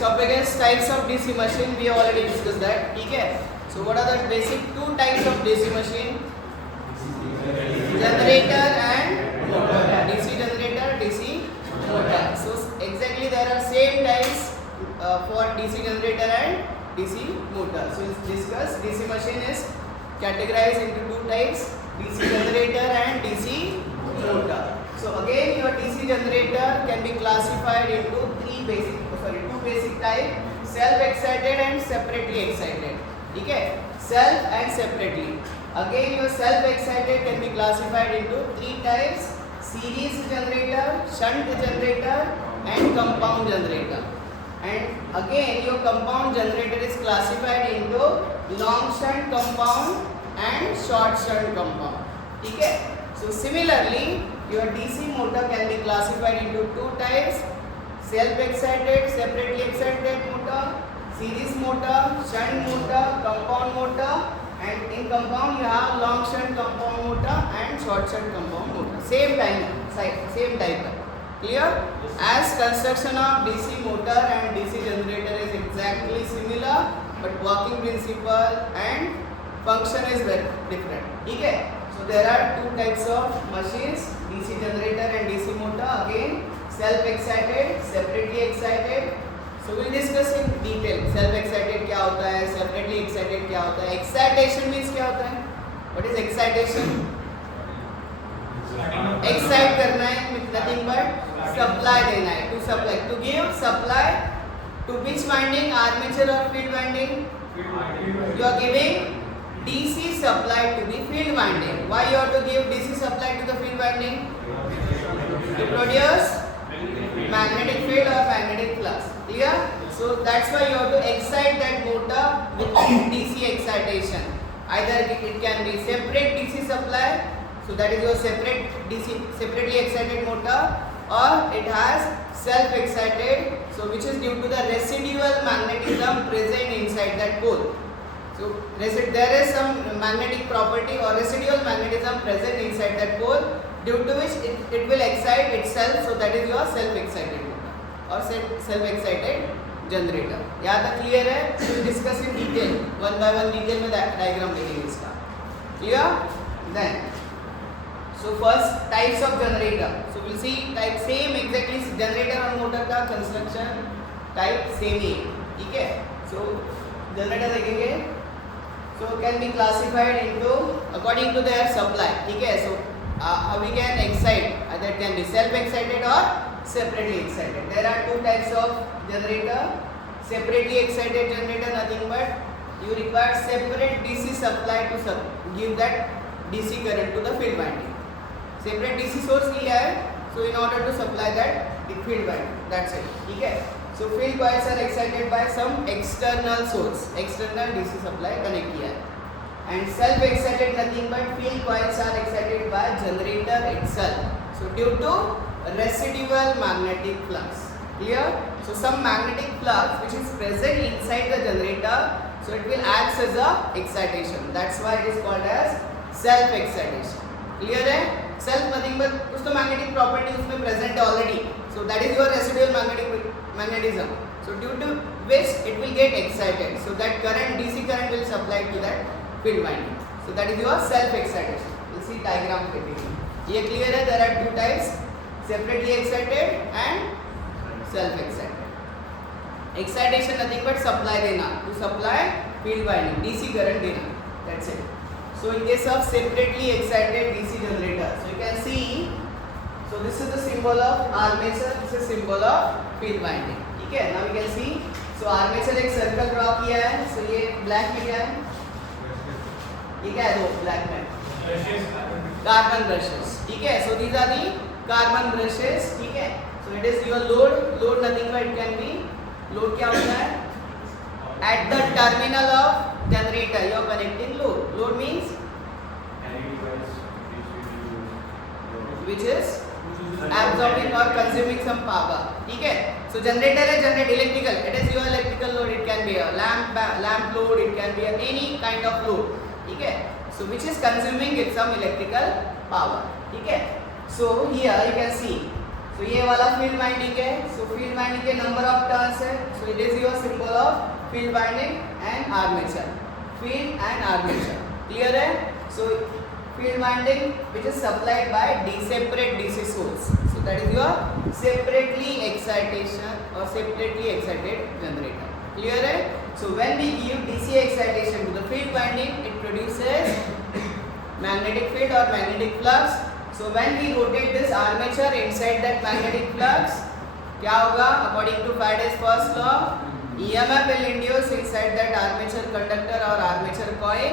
topic is types of DC machine. We have already discussed that. ठीक है. So what are the basic two types of DC machine? Generator and motor. DC generator, DC motor. So exactly there are same types for DC generator and DC motor. So let's discuss. DC machine is categorized into two types: DC generator and DC motor. So again, your DC generator can be classified into two basic type: self-excited and separately excited. ठीक है, self and separately. Again, your self-excited can be classified into three types: series generator, shunt generator, and compound generator. And again, your compound generator is classified into long shunt compound and short shunt compound. ठीक है. So similarly, your DC motor can be classified into two types: self-excited, separately excited motor, series motor, shunt motor, compound motor, and in compound you have long shunt compound motor and short shunt compound motor. Same type. Clear? As construction of DC motor and DC generator is exactly similar, but working principle and function is very different. ठीक है? So there are two types of machines: DC generator and DC motor. Again, self-excited, separately excited. So we'll discuss in detail. Self-excited क्या होता है, separately excited क्या होता है. Excitation means क्या होता है? What is excitation? Excite करना है, nothing but supply देना है. To supply, to give supply to which winding? Armature or field winding? You are giving DC supply to the field winding. Why you have to give DC supply to the field winding? To produce magnetic field or magnetic flux. Clear? So that's why you have to excite that motor with DC excitation. Either it can be separate DC supply, so that is your separately excited motor, or it has self-excited, so which is due to the residual magnetism present inside that pole. So there is some magnetic property or residual magnetism present inside that pole, due to which it will excite itself. So that is your self-excited motor or self-excited generator. यहाँ तक clear है? We will discuss in detail, one by one detail में diagram देखेंगे इसका. Clear? Then, so first types of generator. So we'll see type same exactly generator और motor का construction type same ही है. ठीक है? So generator देखेंगे. So can be classified into according to their supply. ठीक है? So how we can excite? Either it can be self-excited or separately excited. There are two types of generator. Separately excited generator, nothing but you require separate DC supply to give that DC current to the field winding. Separate DC source लिया है, so in order to supply that field winding, that's it. ठीक है? So field coils are excited by some external source, external DC supply connect किया है. And self-excited nothing but field coils are excited by generator itself. So due to residual magnetic flux. Clear? So some magnetic flux which is present inside the generator, so it will act as a excitation. That's why it is called as self-excitation. Clear है? Self nothing but कुछ तो magnetic property उसमें present है already. So that is your residual magnetism. So due to which it will get excited. So that current, DC current will supply to that field winding. So that is your self-excitation. You see diagram quickly. ये clear है? There are two types: separately excited and self-excited. Excitation nothing but supply देना, to supply field winding, DC current देना. That's it. So in case of separately excited DC generator, so you can see, so this is the symbol of armature, this is symbol of field winding. ठीक है? Now you can see, so armature एक circle draw किया है. So ये black में क्या है? ये क्या है? दो black में carbon brushes. ठीक है? So these are the carbon brushes. ठीक है? So it is your load. Load nothing but it can be, load क्या होता है? At the terminal of generator you are connecting load. Load means which is absorbing or consuming some power. ठीक है? So generator है, generate electrical. It is your electrical load. It can be a lamp load. It can be any kind of load. ठीक है? So which is consuming it some electrical power. ठीक है? So here you can see. So ये वाला field winding है. So field winding के के number of turns है, so it is your symbol of field winding and armature, field and armature, clear है। So field winding which is supplied by separate DC source, so that is your separately excitation or separately excited generator, clear है। So when we give DC excitation to the field winding, it produces magnetic field or magnetic flux. So when we rotate this armature inside that magnetic flux, क्या होगा? According to Faraday's first law, EMF will induce inside that armature conductor or armature coil,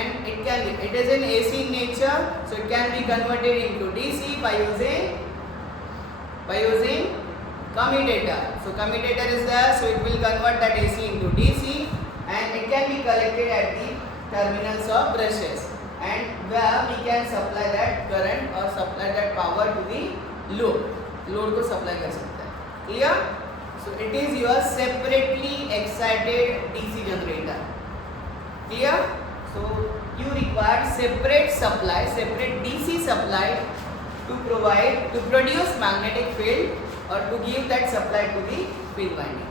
and it is in AC in nature, so it can be converted into DC by using commutator. So commutator is there, so it will convert that AC into DC, and it can be collected at the terminals of brushes, and where we can supply that current or supply that power to the load को supply कर सकते हैं, clear? So it is your separately excited DC generator, clear? So you require separate supply, separate DC supply to produce magnetic field or to give that supply to the field winding,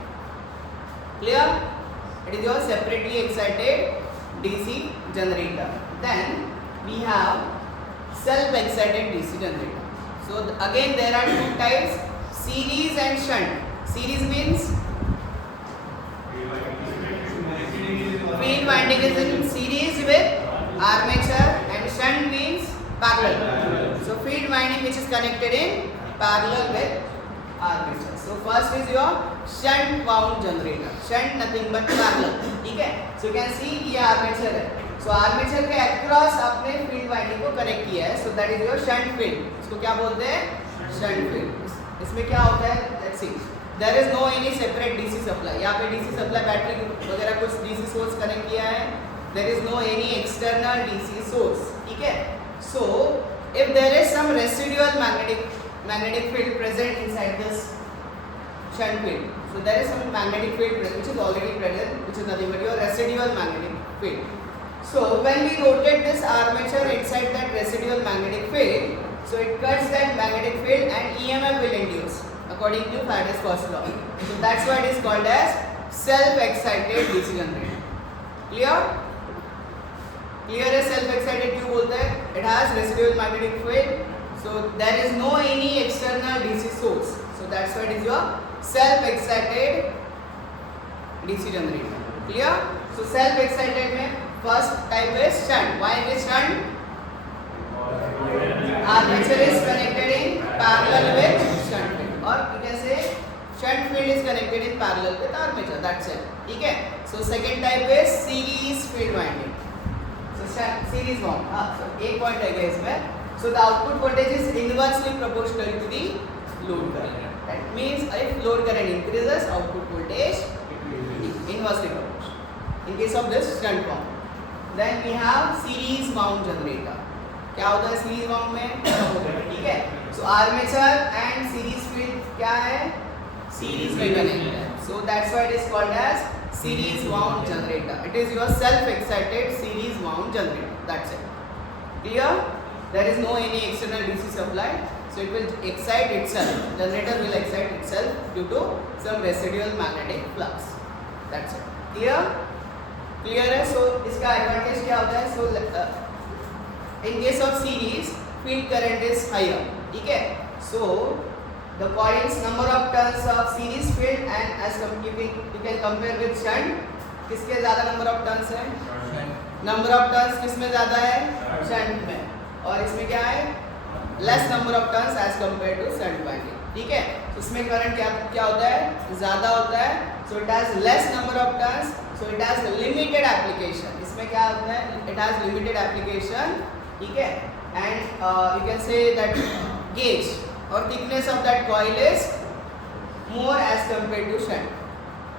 clear? It is your separately excited DC generator. Then we have self-excited DC generator. So again there are two types, series and shunt. Series means field winding is in series with armature, and shunt means parallel. So field winding which is connected in parallel with armature. So first is your shunt wound generator. Shunt nothing but parallel, ठीक है? So you can see ये armature है. So armature के across आपने field winding को connect किया है. So that is your shunt field. इसको क्या बोलते हैं? Shunt field. इसमें क्या होता है? Let's see. There is no any separate DC supply. यहाँ पे DC supply बैटरी वगैरह कुछ DC source connect किया है. There is no any external DC source. ठीक है? So if there is some residual magnetic field present inside this shunt field, so there is some magnetic field which is already present, which is nothing but your residual magnetic field. So when we rotate this armature inside that residual magnetic field, so it cuts that magnetic field and EMF will induce according to Faraday's first law. So that's why it is called as self-excited DC generator. Clear? Clear है self-excited क्यों बोलते हैं? It has residual magnetic field, so there is no any external DC source. So that's why it is your self-excited DC generator. Clear? So self-excited में first type is shunt. Why it is shunt? Armature is connected in parallel with shunt field, or you can say shunt field is connected in parallel with armature. That's it. ठीक है? So second type is series field winding. So series wound. So एक point है इसमें. So the output voltage is inversely proportional to the load current. That means if load current increases, output voltage inversely proportional. In case of this shunt wound. Then we have series wound generator. क्या होता है series wound में? ठीक है, so armature and series field क्या है? Series में connected है, so that's why it is called as series wound generator. It is your self excited series wound generator. That's it. Clear? There is no any external DC supply, so it will excite itself. Generator will excite itself due to some residual magnetic flux. That's it. Clear? Clear है. So इसका advantage क्या होता है? So in case of series, field current is higher. ठीक है? So the coils number of turns of series field and as you can compare with shunt. किसके ज़्यादा number of turns है? Number of turns किसमें ज़्यादा है? shunt में. और इसमें क्या है? less number of turns as compared to shunt winding. ठीक है? तो इसमें करंट क्या होता है? ज़्यादा होता है. So it has less number of turns. So it has limited application. इसमें क्या होता है? It has limited application. ठीक है? And you can say that gauge or thickness of that coil is more as compared to shunt.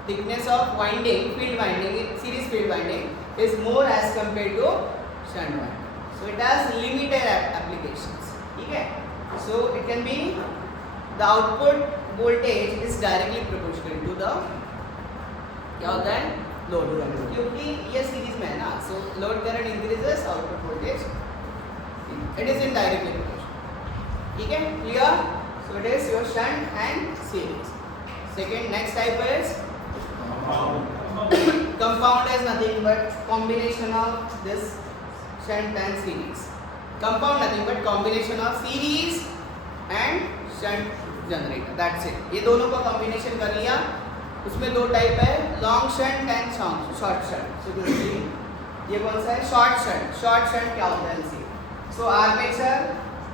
Thickness of winding, field winding, series field winding is more as compared to shunt winding. So it has limited applications. ठीक है? So it can be the output voltage is directly proportional to the क्या होता है? Load current. क्योंकि ये series में है ना, so load current increases, output voltage it is indirectly proportional. ठीक है? Clear? So it is your shunt and series. Second, next type is compound is nothing but combination of this shunt and series. Compound nothing but combination of series and shunt generator. That's it. ये दोनों का combination कर लिया. उसमें दो type है, long shunt and short shunt. So ये कौन सा है? Short shunt. शॉर्ट शंट क्या होता है? So armature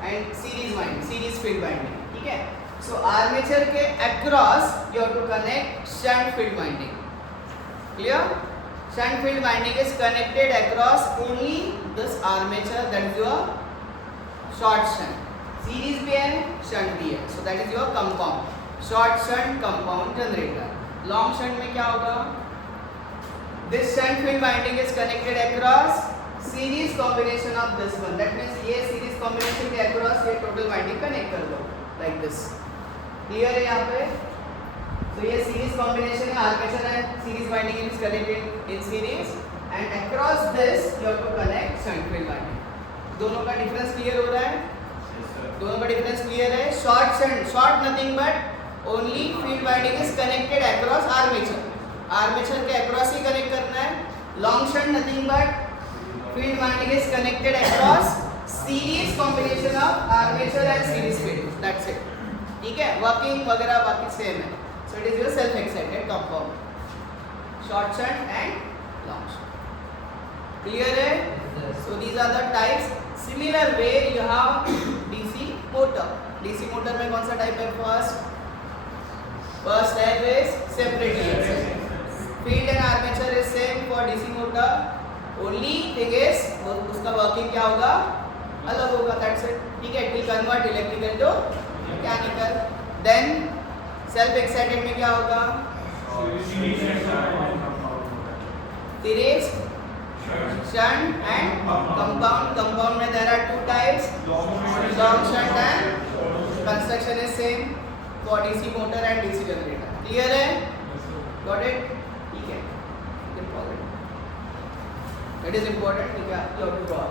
and series winding, series field winding. ठीक है. सो आर्मेचर के across you have to connect shunt field winding. Clear? Shunt field winding is connected across only this armature, that is your short shunt. Series भी है, shunt भी है. So that is your compound. Short shunt compound generator. Long shunt में क्या होगा? This shunt field winding is connected across series combination of this one. That means ये series combination के across ये टोटल वाइंडिंग कनेक्ट कर दो like this. Clear है यहाँ पे? तो ये सीरीज कॉम्बिनेशन है, आर्मेचर है, series winding is connected in series and across this you have to connect shunt field winding. दोनों का डिफरेंस क्लियर हो रहा है? दोनों का डिफरेंस क्लियर है? Short shunt, short nothing but only field winding is connected across armature. Armature के across ही कनेक्ट करना है. Long shunt nothing but field winding is connected across series combination of armature and series field. That's it. ठीक है. Working वगैरह बाकी same है. So it is your self excited compound. Short shunt and long shunt. Clear है? So these are the types. Similar way you have DC motor. DC motor में कौन सा type है? First type is separate. Field and armature is same for DC motor. Only thing is उसका working क्या होगा? अलग होगा. That's it. ठीक है. It will convert electrical to mechanical. Then self excited में क्या होगा? Series, shunt and compound. Compound में there are two types. Long shunt and construction is same for DC motor and DC generator. Clear है? Got it? ठीक है. Important. That is important. ठीक है. You have to draw.